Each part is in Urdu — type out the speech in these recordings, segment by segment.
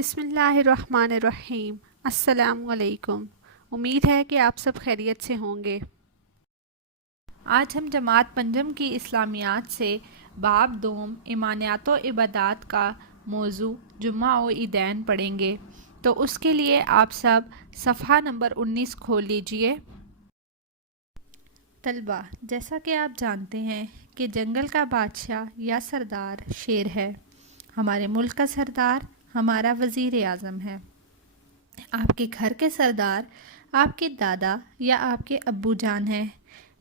بسم اللہ الرحمن الرحیم۔ السلام علیکم۔ امید ہے کہ آپ سب خیریت سے ہوں گے۔ آج ہم جماعت پنجم کی اسلامیات سے باب دوم ایمانیات و عبادات کا موضوع جمعہ و عیدین پڑھیں گے، تو اس کے لیے آپ سب صفحہ نمبر 19 کھول لیجئے۔ طلبہ، جیسا کہ آپ جانتے ہیں کہ جنگل کا بادشاہ یا سردار شیر ہے، ہمارے ملک کا سردار ہمارا وزیر اعظم ہے، آپ کے گھر کے سردار آپ کے دادا یا آپ کے ابو جان ہیں۔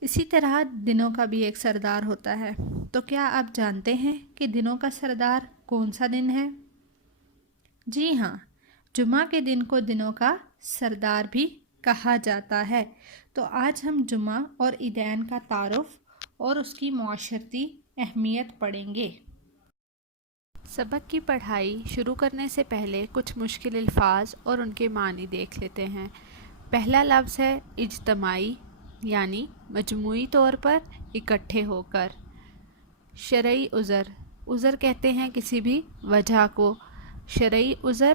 اسی طرح دنوں کا بھی ایک سردار ہوتا ہے۔ تو کیا آپ جانتے ہیں کہ دنوں کا سردار کون سا دن ہے؟ جی ہاں، جمعہ کے دن کو دنوں کا سردار بھی کہا جاتا ہے۔ تو آج ہم جمعہ اور عیدین کا تعارف اور اس کی معاشرتی اہمیت پڑھیں گے۔ سبق کی پڑھائی شروع کرنے سے پہلے کچھ مشکل الفاظ اور ان کے معنی دیکھ لیتے ہیں۔ پہلا لفظ ہے اجتماعی، یعنی مجموعی طور پر اکٹھے ہو کر۔ شرعی عذر، عذر کہتے ہیں کسی بھی وجہ کو۔ شرعی عذر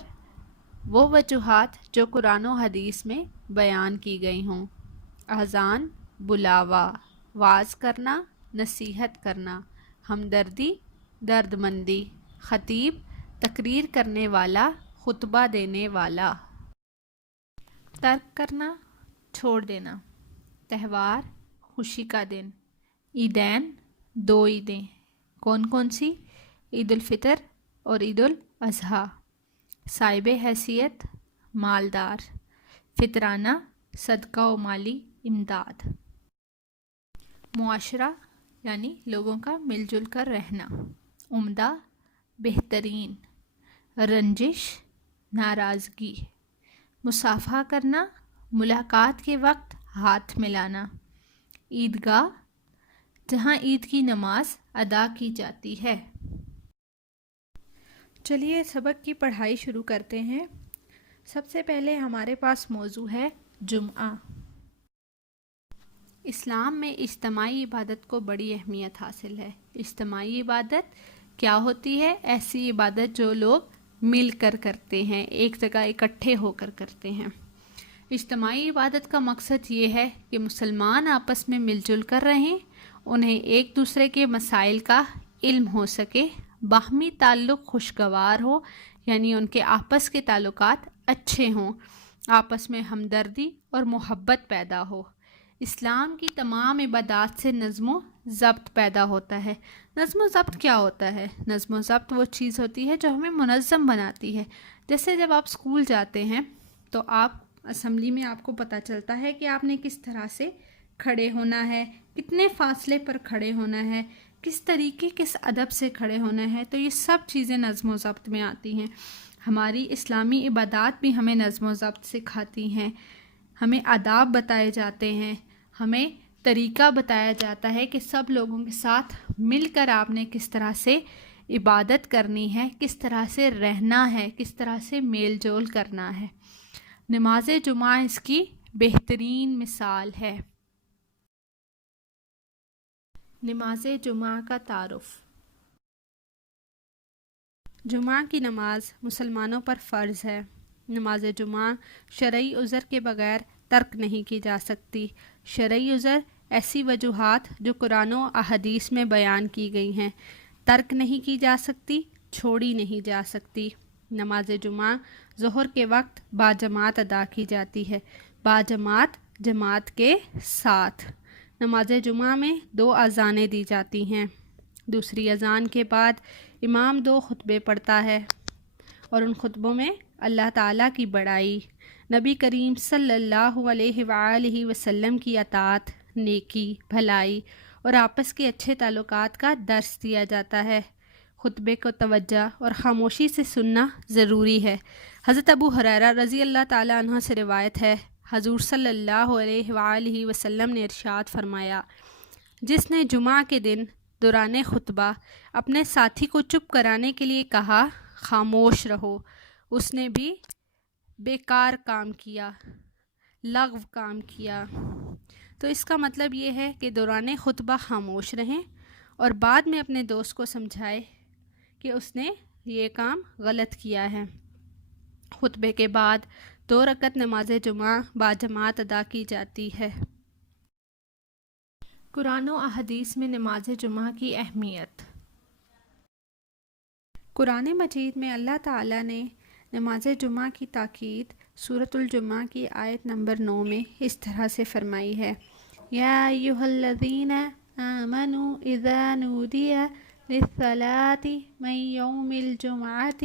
وہ وجوہات جو قرآن و حدیث میں بیان کی گئی ہوں۔ اذان، بلاوا، واعظ کرنا، نصیحت کرنا، ہمدردی، درد مندی، خطیب، تقریر کرنے والا، خطبہ دینے والا۔ ترک کرنا، چھوڑ دینا۔ تہوار، خوشی کا دن۔ عیدین، دو عیدیں۔ کون کون سی؟ عید الفطر اور عید الاضحیٰ۔ صاحب حیثیت، مالدار۔ فطرانہ، صدقہ و مالی امداد۔ معاشرہ، یعنی لوگوں کا مل جل کر رہنا۔ عمدہ، بہترین۔ رنجش، ناراضگی۔ مصافحہ کرنا، ملاقات کے وقت ہاتھ ملانا۔ عیدگاہ، جہاں عید کی نماز ادا کی جاتی ہے۔ چلیے سبق کی پڑھائی شروع کرتے ہیں۔ سب سے پہلے ہمارے پاس موضوع ہے جمعہ۔ اسلام میں اجتماعی عبادت کو بڑی اہمیت حاصل ہے۔ اجتماعی عبادت کیا ہوتی ہے؟ ایسی عبادت جو لوگ مل کر کرتے ہیں، ایک جگہ اکٹھے ہو کر کرتے ہیں۔ اجتماعی عبادت کا مقصد یہ ہے کہ مسلمان آپس میں مل جل کر رہیں، انہیں ایک دوسرے کے مسائل کا علم ہو سکے، باہمی تعلق خوشگوار ہو، یعنی ان کے آپس کے تعلقات اچھے ہوں، آپس میں ہمدردی اور محبت پیدا ہو۔ اسلام کی تمام عبادات سے نظم و ضبط پیدا ہوتا ہے۔ نظم و ضبط کیا ہوتا ہے؟ نظم و ضبط وہ چیز ہوتی ہے جو ہمیں منظم بناتی ہے۔ جیسے جب آپ اسکول جاتے ہیں تو آپ اسمبلی میں آپ کو پتہ چلتا ہے کہ آپ نے کس طرح سے کھڑے ہونا ہے، کتنے فاصلے پر کھڑے ہونا ہے، کس طریقے کس ادب سے کھڑے ہونا ہے۔ تو یہ سب چیزیں نظم و ضبط میں آتی ہیں۔ ہماری اسلامی عبادات بھی ہمیں نظم و ضبط سکھاتی ہیں، ہمیں آداب بتائے جاتے ہیں، ہمیں طریقہ بتایا جاتا ہے کہ سب لوگوں کے ساتھ مل کر آپ نے کس طرح سے عبادت کرنی ہے، کس طرح سے رہنا ہے، کس طرح سے میل جول کرنا ہے۔ نماز جمعہ اس کی بہترین مثال ہے۔ نماز جمعہ کا تعارف۔ جمعہ کی نماز مسلمانوں پر فرض ہے۔ نماز جمعہ شرعی عذر کے بغیر ترک نہیں کی جا سکتی۔ شرعی عذر ایسی وجوہات جو قرآن و احادیث میں بیان کی گئی ہیں، ترک نہیں کی جا سکتی، چھوڑی نہیں جا سکتی۔ نماز جمعہ ظہر کے وقت باجماعت ادا کی جاتی ہے، باجماعت، جماعت کے ساتھ۔ نماز جمعہ میں 2 اذانیں دی جاتی ہیں۔ دوسری اذان کے بعد امام 2 خطبے پڑھتا ہے اور ان خطبوں میں اللہ تعالیٰ کی بڑائی، نبی کریم صلی اللہ علیہ وآلہ وسلم کی اطاعت، نیکی، بھلائی اور آپس کے اچھے تعلقات کا درس دیا جاتا ہے۔ خطبے کو توجہ اور خاموشی سے سننا ضروری ہے۔ حضرت ابو ہریرہ رضی اللہ تعالیٰ عنہ سے روایت ہے، حضور صلی اللہ علیہ وآلہ وسلم نے ارشاد فرمایا، جس نے جمعہ کے دن دوران خطبہ اپنے ساتھی کو چپ کرانے کے لیے کہا خاموش رہو، اس نے بھی بیکار کام کیا، لغو کام کیا۔ تو اس کا مطلب یہ ہے کہ دوران خطبہ خاموش رہیں اور بعد میں اپنے دوست کو سمجھائے کہ اس نے یہ کام غلط کیا ہے۔ خطبے کے بعد 2 رکعت نماز جمعہ باجماعت ادا کی جاتی ہے۔ قرآن و احادیث میں نماز جمعہ کی اہمیت۔ قرآن مجید میں اللہ تعالیٰ نے نماز جمعہ کی تاکید سورۃ الجمعہ کی آیت نمبر 9 میں اس طرح سے فرمائی ہے: یا ایھا الذین آمنوا اذا نودی للصلاۃ من یوم الجمعۃ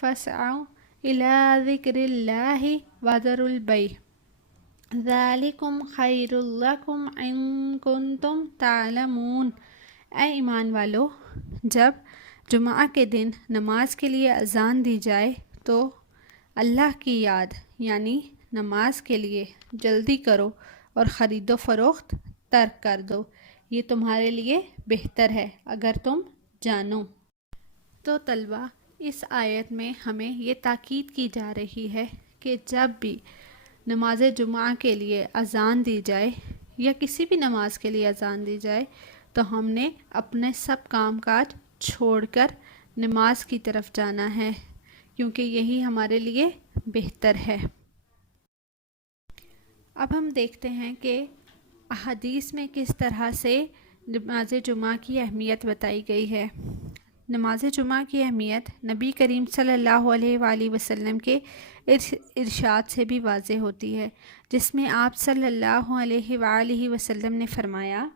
فاسعوا الی ذکر اللہ وذروا البیع ذالکم خیر لکم ان کنتم تعلمون۔ اے ایمان والو، جب جمعہ کے دن نماز کے لیے اذان دی جائے تو اللہ کی یاد یعنی نماز کے لیے جلدی کرو اور خرید و فروخت ترک کر دو، یہ تمہارے لیے بہتر ہے اگر تم جانو۔ تو طلبہ، اس آیت میں ہمیں یہ تاکید کی جا رہی ہے کہ جب بھی نماز جمعہ کے لیے اذان دی جائے یا کسی بھی نماز کے لیے اذان دی جائے تو ہم نے اپنے سب کام کاج چھوڑ کر نماز کی طرف جانا ہے، کیونکہ یہی ہمارے لیے بہتر ہے۔ اب ہم دیکھتے ہیں کہ احادیث میں کس طرح سے نماز جمعہ کی اہمیت بتائی گئی ہے۔ نماز جمعہ کی اہمیت نبی کریم صلی اللہ علیہ وآلہ وسلم کے ارشاد سے بھی واضح ہوتی ہے، جس میں آپ صلی اللہ علیہ وآلہ وسلم نے فرمایا: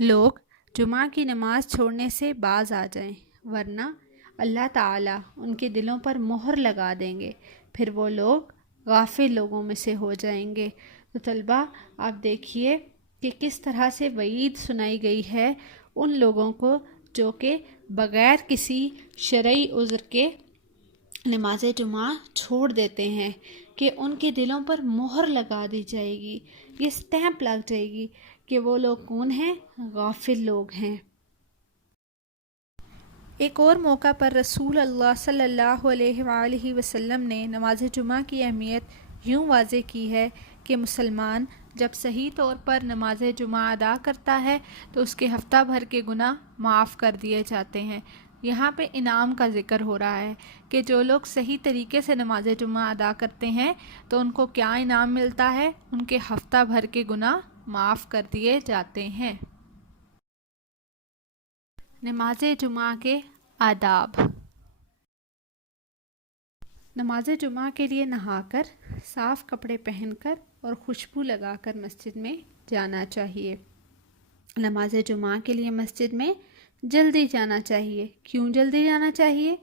لوگ جمعہ کی نماز چھوڑنے سے باز آ جائیں، ورنہ اللہ تعالیٰ ان کے دلوں پر مہر لگا دیں گے، پھر وہ لوگ غافل لوگوں میں سے ہو جائیں گے۔ تو طلبہ، آپ دیکھیے کہ کس طرح سے وعید سنائی گئی ہے ان لوگوں کو جو کہ بغیر کسی شرعی عذر کے نماز جمعہ چھوڑ دیتے ہیں، کہ ان کے دلوں پر مہر لگا دی جائے گی، یہ سٹیمپ لگ جائے گی کہ وہ لوگ کون ہیں؟ غافل لوگ ہیں۔ ایک اور موقع پر رسول اللہ صلی اللہ علیہ وآلہ وسلم نے نماز جمعہ کی اہمیت یوں واضح کی ہے کہ مسلمان جب صحیح طور پر نماز جمعہ ادا کرتا ہے تو اس کے ہفتہ بھر کے گناہ معاف کر دیے جاتے ہیں۔ یہاں پہ انعام کا ذکر ہو رہا ہے کہ جو لوگ صحیح طریقے سے نماز جمعہ ادا کرتے ہیں تو ان کو کیا انعام ملتا ہے؟ ان کے ہفتہ بھر کے گناہ معاف کر دیے جاتے ہیں۔ نماز جمعہ کے آداب۔ نماز جمعہ کے لیے نہا کر، صاف کپڑے پہن کر اور خوشبو لگا کر مسجد میں جانا چاہیے۔ نماز جمعہ کے لیے مسجد میں جلدی جانا چاہیے۔ کیوں جلدی جانا چاہیے؟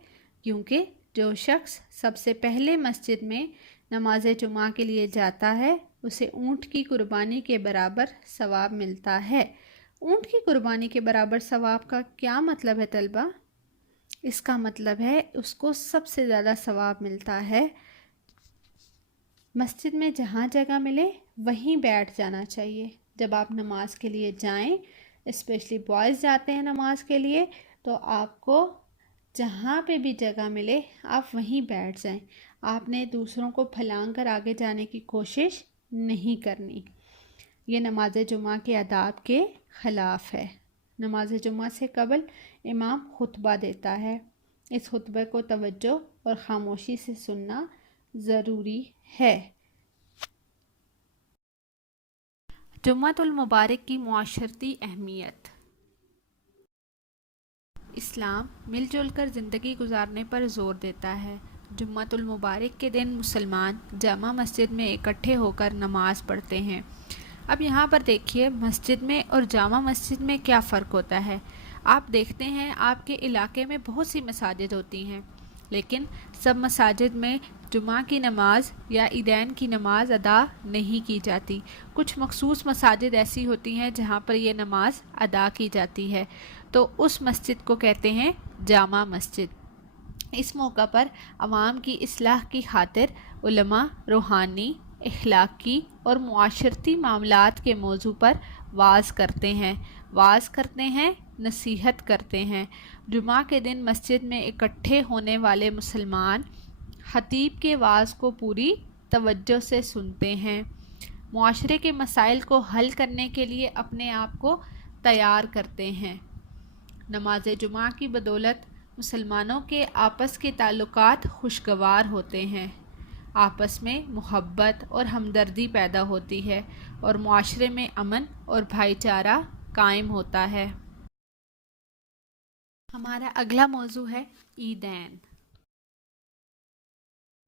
کیونکہ جو شخص سب سے پہلے مسجد میں نماز جمعہ کے لیے جاتا ہے اسے اونٹ کی قربانی کے برابر ثواب ملتا ہے۔ اونٹ کی قربانی کے برابر ثواب کا کیا مطلب ہے طلبہ؟ اس کا مطلب ہے اس کو سب سے زیادہ ثواب ملتا ہے۔ مسجد میں جہاں جگہ ملے وہیں بیٹھ جانا چاہیے۔ جب آپ نماز کے لیے جائیں، اسپیشلی بوائز جاتے ہیں نماز کے لیے، تو آپ کو جہاں پہ بھی جگہ ملے آپ وہیں بیٹھ جائیں۔ آپ نے دوسروں کو پھلانگ کر آگے جانے کی کوشش نہیں کرنی۔ یہ نماز جمعہ کے آداب کے خلاف ہے۔ نماز جمعہ سے قبل امام خطبہ دیتا ہے، اس خطبے کو توجہ اور خاموشی سے سننا ضروری ہے۔ جمعۃ المبارک کی معاشرتی اہمیت۔ اسلام مل جل کر زندگی گزارنے پر زور دیتا ہے۔ جمعۃ المبارک کے دن مسلمان جامع مسجد میں اکٹھے ہو کر نماز پڑھتے ہیں۔ اب یہاں پر دیکھیے مسجد میں اور جامع مسجد میں کیا فرق ہوتا ہے۔ آپ دیکھتے ہیں آپ کے علاقے میں بہت سی مساجد ہوتی ہیں، لیکن سب مساجد میں جمعہ کی نماز یا عیدین کی نماز ادا نہیں کی جاتی۔ کچھ مخصوص مساجد ایسی ہوتی ہیں جہاں پر یہ نماز ادا کی جاتی ہے، تو اس مسجد کو کہتے ہیں جامع مسجد۔ اس موقع پر عوام کی اصلاح کی خاطر علماء روحانی، اخلاقی اور معاشرتی معاملات کے موضوع پر وعظ کرتے ہیں، نصیحت کرتے ہیں۔ جمعہ کے دن مسجد میں اکٹھے ہونے والے مسلمان خطیب کے وعظ کو پوری توجہ سے سنتے ہیں، معاشرے کے مسائل کو حل کرنے کے لیے اپنے آپ کو تیار کرتے ہیں۔ نماز جمعہ کی بدولت مسلمانوں کے آپس کے تعلقات خوشگوار ہوتے ہیں۔ آپس میں محبت اور ہمدردی پیدا ہوتی ہے اور معاشرے میں امن اور بھائی چارہ قائم ہوتا ہے۔ ہمارا اگلا موضوع ہے عیدین۔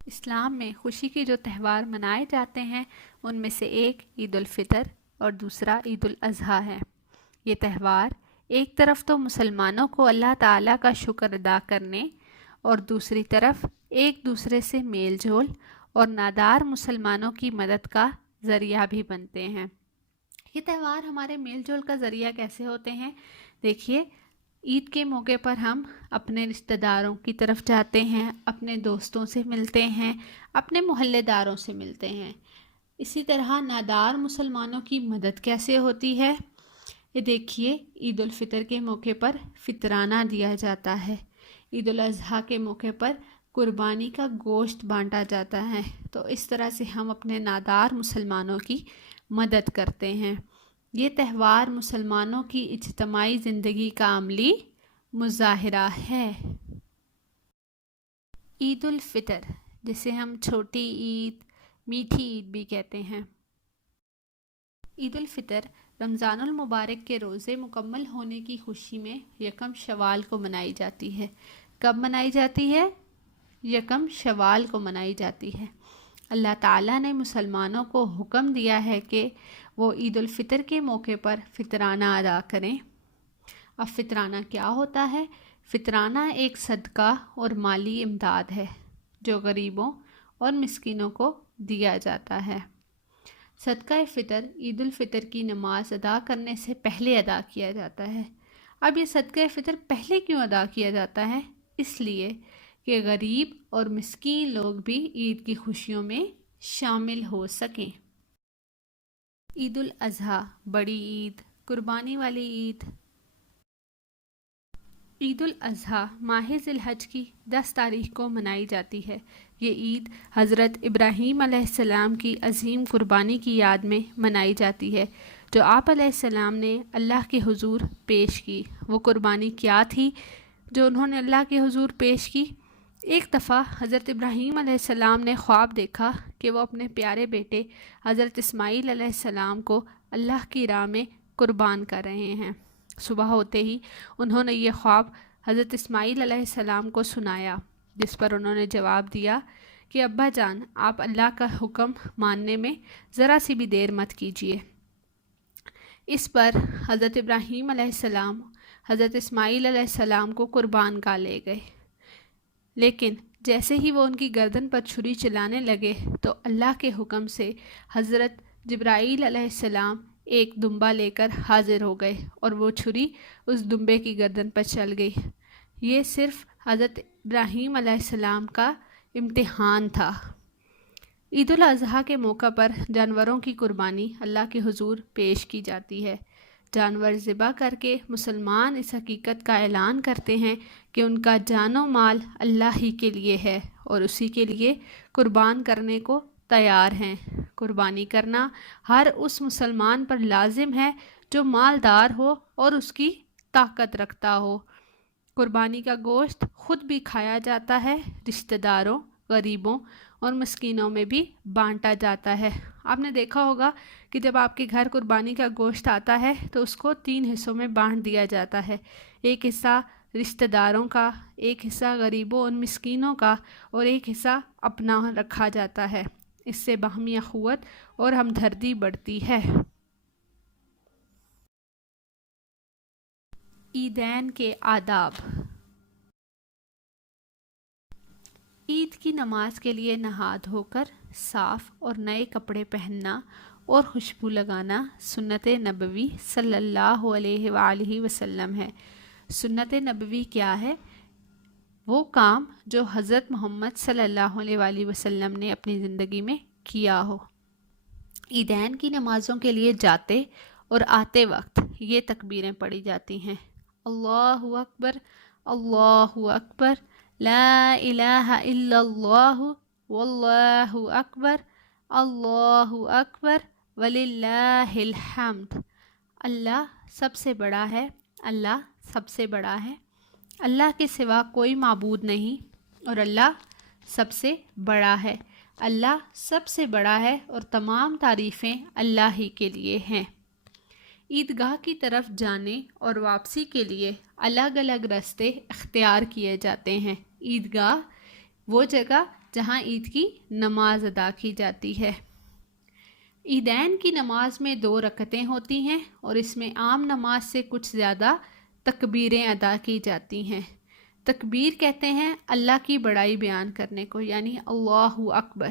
اسلام میں خوشی کے جو تہوار منائے جاتے ہیں ان میں سے ایک عید الفطر اور دوسرا عید الاضحیٰ ہے۔ یہ تہوار ایک طرف تو مسلمانوں کو اللہ تعالیٰ کا شکر ادا کرنے اور دوسری طرف ایک دوسرے سے میل جول اور نادار مسلمانوں کی مدد کا ذریعہ بھی بنتے ہیں۔ یہ تہوار ہمارے میل جول کا ذریعہ کیسے ہوتے ہیں؟ دیکھیے، عید کے موقع پر ہم اپنے رشتہ داروں کی طرف جاتے ہیں، اپنے دوستوں سے ملتے ہیں، اپنے محلے داروں سے ملتے ہیں۔ اسی طرح نادار مسلمانوں کی مدد کیسے ہوتی ہے؟ یہ دیکھیے، عید الفطر کے موقع پر فطرانہ دیا جاتا ہے، عید الاضحیٰ کے موقع پر قربانی کا گوشت بانٹا جاتا ہے۔ تو اس طرح سے ہم اپنے نادار مسلمانوں کی مدد کرتے ہیں۔ یہ تہوار مسلمانوں کی اجتماعی زندگی کا عملی مظاہرہ ہے۔ عید الفطر، جسے ہم چھوٹی عید، میٹھی عید بھی کہتے ہیں۔ عید الفطر رمضان المبارک کے روزے مکمل ہونے کی خوشی میں یکم شوال کو منائی جاتی ہے۔ کب منائی جاتی ہے؟ یکم شوال کو منائی جاتی ہے۔ اللہ تعالیٰ نے مسلمانوں کو حکم دیا ہے کہ وہ عید الفطر کے موقع پر فطرانہ ادا کریں۔ اب فطرانہ کیا ہوتا ہے؟ فطرانہ ایک صدقہ اور مالی امداد ہے جو غریبوں اور مسکینوں کو دیا جاتا ہے۔ صدقہ فطر عید الفطر کی نماز ادا کرنے سے پہلے ادا کیا جاتا ہے۔ اب یہ صدقہ فطر پہلے کیوں ادا کیا جاتا ہے؟ اس لیے کہ غریب اور مسکین لوگ بھی عید کی خوشیوں میں شامل ہو سکیں۔ عید الاضحیٰ، بڑی عید، قربانی والی عید۔ عید الاضحیٰ ماہ ذی الحج کی 10 تاریخ کو منائی جاتی ہے۔ یہ عید حضرت ابراہیم علیہ السلام کی عظیم قربانی کی یاد میں منائی جاتی ہے جو آپ علیہ السلام نے اللہ کے حضور پیش کی۔ وہ قربانی کیا تھی جو انہوں نے اللہ کے حضور پیش کی؟ ایک دفعہ حضرت ابراہیم علیہ السلام نے خواب دیکھا کہ وہ اپنے پیارے بیٹے حضرت اسماعیل علیہ السلام کو اللہ کی راہ میں قربان کر رہے ہیں۔ صبح ہوتے ہی انہوں نے یہ خواب حضرت اسماعیل علیہ السلام کو سنایا، جس پر انہوں نے جواب دیا کہ ابا جان، آپ اللہ کا حکم ماننے میں ذرا سی بھی دیر مت کیجیے۔ اس پر حضرت ابراہیم علیہ السلام حضرت اسماعیل علیہ السلام کو قربان کا لے گئے، لیکن جیسے ہی وہ ان کی گردن پر چھری چلانے لگے تو اللہ کے حکم سے حضرت جبرائیل علیہ السلام ایک دمبا لے کر حاضر ہو گئے اور وہ چھری اس دمبے کی گردن پر چل گئی۔ یہ صرف حضرت ابراہیم علیہ السلام کا امتحان تھا۔ عید الاضحیٰ کے موقع پر جانوروں کی قربانی اللہ کے حضور پیش کی جاتی ہے۔ جانور ذبح کر کے مسلمان اس حقیقت کا اعلان کرتے ہیں کہ ان کا جان و مال اللہ ہی کے لیے ہے اور اسی کے لیے قربان کرنے کو تیار ہیں۔ قربانی کرنا ہر اس مسلمان پر لازم ہے جو مالدار ہو اور اس کی طاقت رکھتا ہو۔ قربانی کا گوشت خود بھی کھایا جاتا ہے، رشتہ داروں، غریبوں اور مسکینوں میں بھی بانٹا جاتا ہے۔ آپ نے دیکھا ہوگا کہ جب آپ کے گھر قربانی کا گوشت آتا ہے تو اس کو 3 حصوں میں بانٹ دیا جاتا ہے۔ ایک حصہ رشتہ داروں کا، ایک حصہ غریبوں اور مسکینوں کا اور ایک حصہ اپنا رکھا جاتا ہے۔ اس سے باہمی اخوت اور ہمدردی بڑھتی ہے۔ عیدین کے آداب۔ عید کی نماز کے لیے نہا دھو کر صاف اور نئے کپڑے پہننا اور خوشبو لگانا سنت نبوی صلی اللہ علیہ وآلہ وسلم ہے۔ سنت نبوی کیا ہے؟ وہ کام جو حضرت محمد صلی اللہ علیہ وآلہ وسلم نے اپنی زندگی میں کیا ہو۔ عیدین کی نمازوں کے لیے جاتے اور آتے وقت یہ تکبیریں پڑھی جاتی ہیں: اللہ اکبر، اللہ اکبر، لا الہ الا اللہ، واللہ اکبر، اللہ اکبر، وللہ الحمد۔ اللہ سب سے بڑا ہے، اللہ سب سے بڑا ہے، اللہ کے سوا کوئی معبود نہیں اور اللہ سب سے بڑا ہے۔ اللہ سب سے بڑا ہے اور تمام تعریفیں اللہ ہی کے لیے ہیں۔ عیدگاہ کی طرف جانے اور واپسی کے لیے الگ الگ راستے اختیار کیے جاتے ہیں۔ عیدگاہ وہ جگہ جہاں عید کی نماز ادا کی جاتی ہے۔ عیدین کی نماز میں 2 رکعتیں ہوتی ہیں اور اس میں عام نماز سے کچھ زیادہ تکبیریں ادا کی جاتی ہیں۔ تکبیر کہتے ہیں اللہ کی بڑائی بیان کرنے کو، یعنی اللہ اکبر،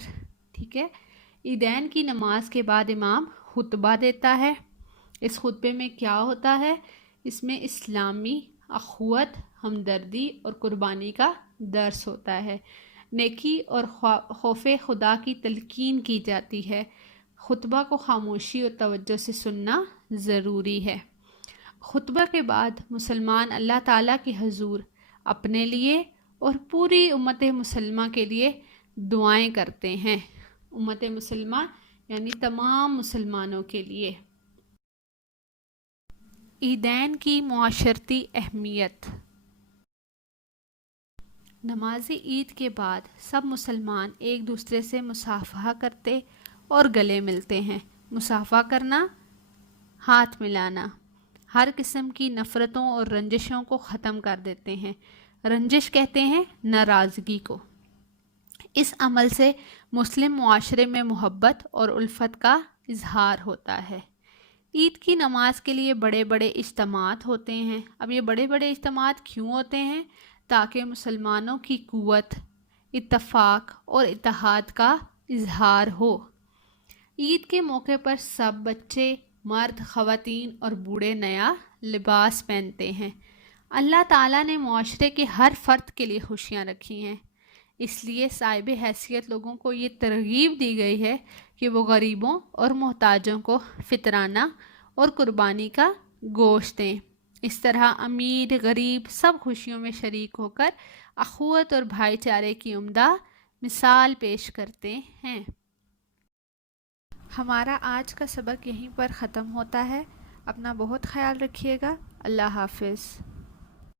ٹھیک ہے۔ عیدین کی نماز کے بعد امام خطبہ دیتا ہے۔ اس خطبے میں کیا ہوتا ہے؟ اس میں اسلامی اخوت، ہمدردی اور قربانی کا درس ہوتا ہے۔ نیکی اور خوف خدا کی تلقین کی جاتی ہے۔ خطبہ کو خاموشی اور توجہ سے سننا ضروری ہے۔ خطبہ کے بعد مسلمان اللہ تعالیٰ کے حضور اپنے لیے اور پوری امت مسلمہ کے لیے دعائیں کرتے ہیں۔ امت مسلمہ یعنی تمام مسلمانوں کے لیے۔ عیدین کی معاشرتی اہمیت۔ نماز عید کے بعد سب مسلمان ایک دوسرے سے مصافحہ کرتے اور گلے ملتے ہیں۔ مصافحہ کرنا، ہاتھ ملانا، ہر قسم کی نفرتوں اور رنجشوں کو ختم کر دیتے ہیں۔ رنجش کہتے ہیں ناراضگی کو۔ اس عمل سے مسلم معاشرے میں محبت اور الفت کا اظہار ہوتا ہے۔ عید کی نماز کے لیے بڑے بڑے اجتماعات ہوتے ہیں۔ اب یہ بڑے بڑے اجتماعات کیوں ہوتے ہیں؟ تاکہ مسلمانوں کی قوت، اتفاق اور اتحاد کا اظہار ہو۔ عید کے موقع پر سب بچے، مرد، خواتین اور بوڑھے نیا لباس پہنتے ہیں۔ اللہ تعالیٰ نے معاشرے کے ہر فرد کے لیے خوشیاں رکھی ہیں، اس لیے صاحب حیثیت لوگوں کو یہ ترغیب دی گئی ہے کہ وہ غریبوں اور محتاجوں کو فطرانہ اور قربانی کا گوشت دیں۔ اس طرح امیر غریب سب خوشیوں میں شریک ہو کر اخوت اور بھائی چارے کی عمدہ مثال پیش کرتے ہیں۔ ہمارا آج کا سبق یہیں پر ختم ہوتا ہے۔ اپنا بہت خیال رکھیے گا۔ اللہ حافظ۔